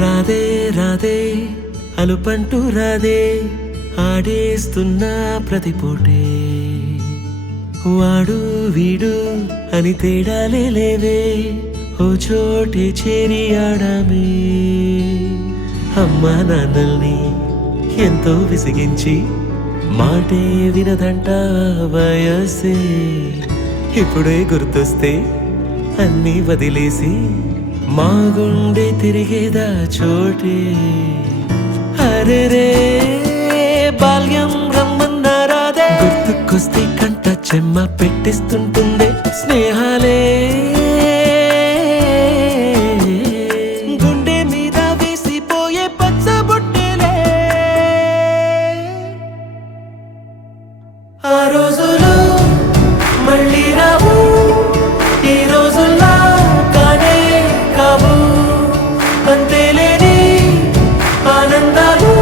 రాధే రాధే అలుపంటూ రాధే ఆడేస్తున్నా ప్రతి పూటే వాడు వీడు అని తేడాలే లేవే ఓ చోటే చేరి ఆడామే అమ్మా నాన్నల్ని ఎంతో విసిగించి మాటే వినదంట వయసే ఇప్పుడే గుర్తొస్తే అన్నీ వదిలేసి మా గుండె తిరిగేదా చోటే అరెరే బాల్యం రమ్మన్నారాదే గుర్తుకొస్తే కంట చెమ్మ పెట్టిస్తుంటుందే స్నేహాలే గుండె మీద వేసిపోయే పచ్చబొట్టెలే ఆ రోజులు మళ్ళీ రావు ఈ రోజుల్లా కానే కావు అంతేలేని ఆనందాలు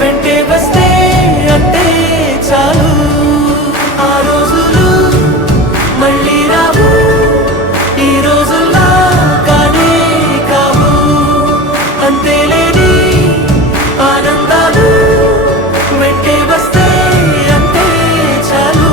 వెంటే వస్తే అంటే చాలు ఆ రోజులు మళ్ళీ రావు ఈ రోజుల్లా కానే కావు అంతేలేని ఆనందాలు వెంటే వస్తే అంటే చాలు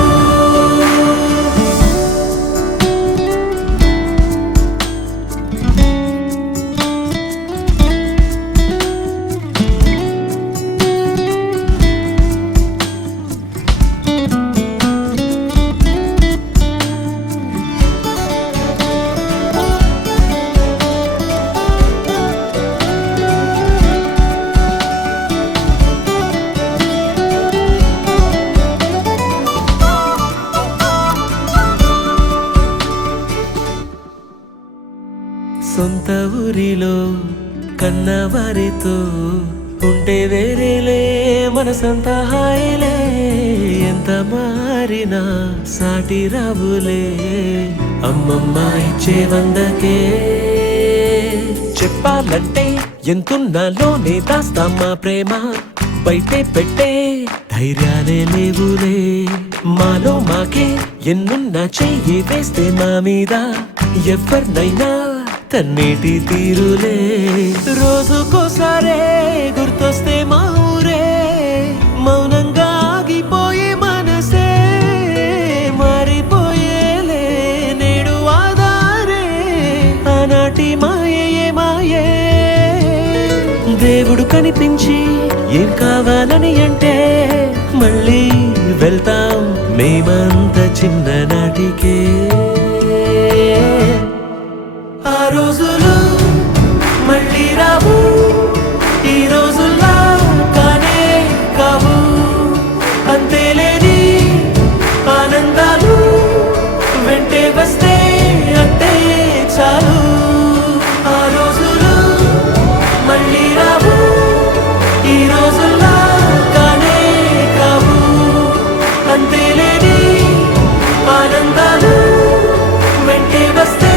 సొంత ఊరిలో కన్నవారితో ఉంటే వేరేలే మనసంతా హాయిలే ఎంత మారినా సాటి రావులే అమ్మమ్మ ఇచ్చే వందకే చెప్పాలంటే ఎంతున్నాలోనే దాస్తామా ప్రేమ బయటే పెట్టే ధైర్యాలే లేవులే మాలో మాకే ఎన్నున్నా చెయ్యి వేస్తే మా మీద ఎవరినైనా తన్నేటి తీరులే రోజుకోసారే గుర్తొస్తే మా ఊరే మౌనంగా ఆగిపోయే మనసే మారిపోయేలే నేడు ఆధారే ఆనాటి మాయే మాయే దేవుడు కనిపించి ఏం కావాలని అంటే మళ్ళీ వెళ్తాం మేమంత చిన్ననాటికే ఆ రోజులు మళ్ళీ రావు ఈ రోజుల్లా కానే కావు అంతేలేని ఆనందాలు వెంటే వస్తే అంటే చాలు ఆ రోజులు మళ్ళీ రావు ఈ రోజుల్లా కానే కావు అంతేలేని ఆనందాలు వెంటే వస్తే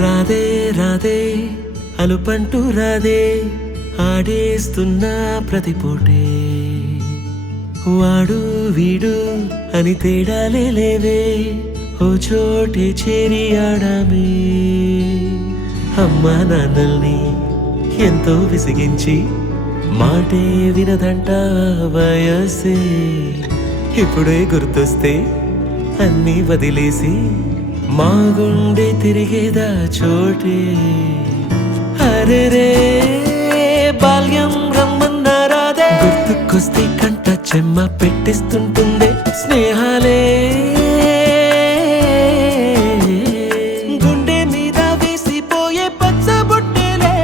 రాధే రాధే అలుపంటూ రాధే ఆడేస్తున్నా ప్రతి పూటే వాడు వీడు అని తేడాలే లేవే ఓ చోటే చేరి ఆడామే అమ్మా నాన్నల్ని ఎంతో విసిగించి మాటే వినదంట వయసే ఇప్పుడే గుర్తొస్తే అన్నీ వదిలేసి మా గుండె తిరిగేదా చోటే అరెరే బాల్యం రమ్మన్నారాదే గుర్తుకొస్తే కంట చెమ్మ పెట్టిస్తుంటుందే స్నేహాలే గుండె మీద వేసిపోయే పచ్చబొట్టెలే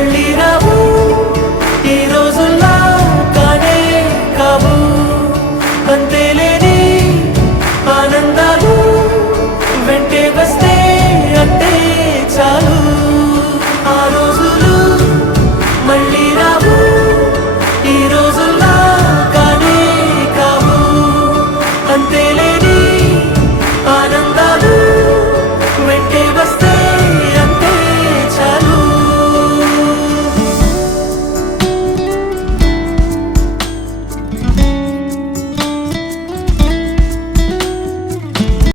మళ్ళీ రా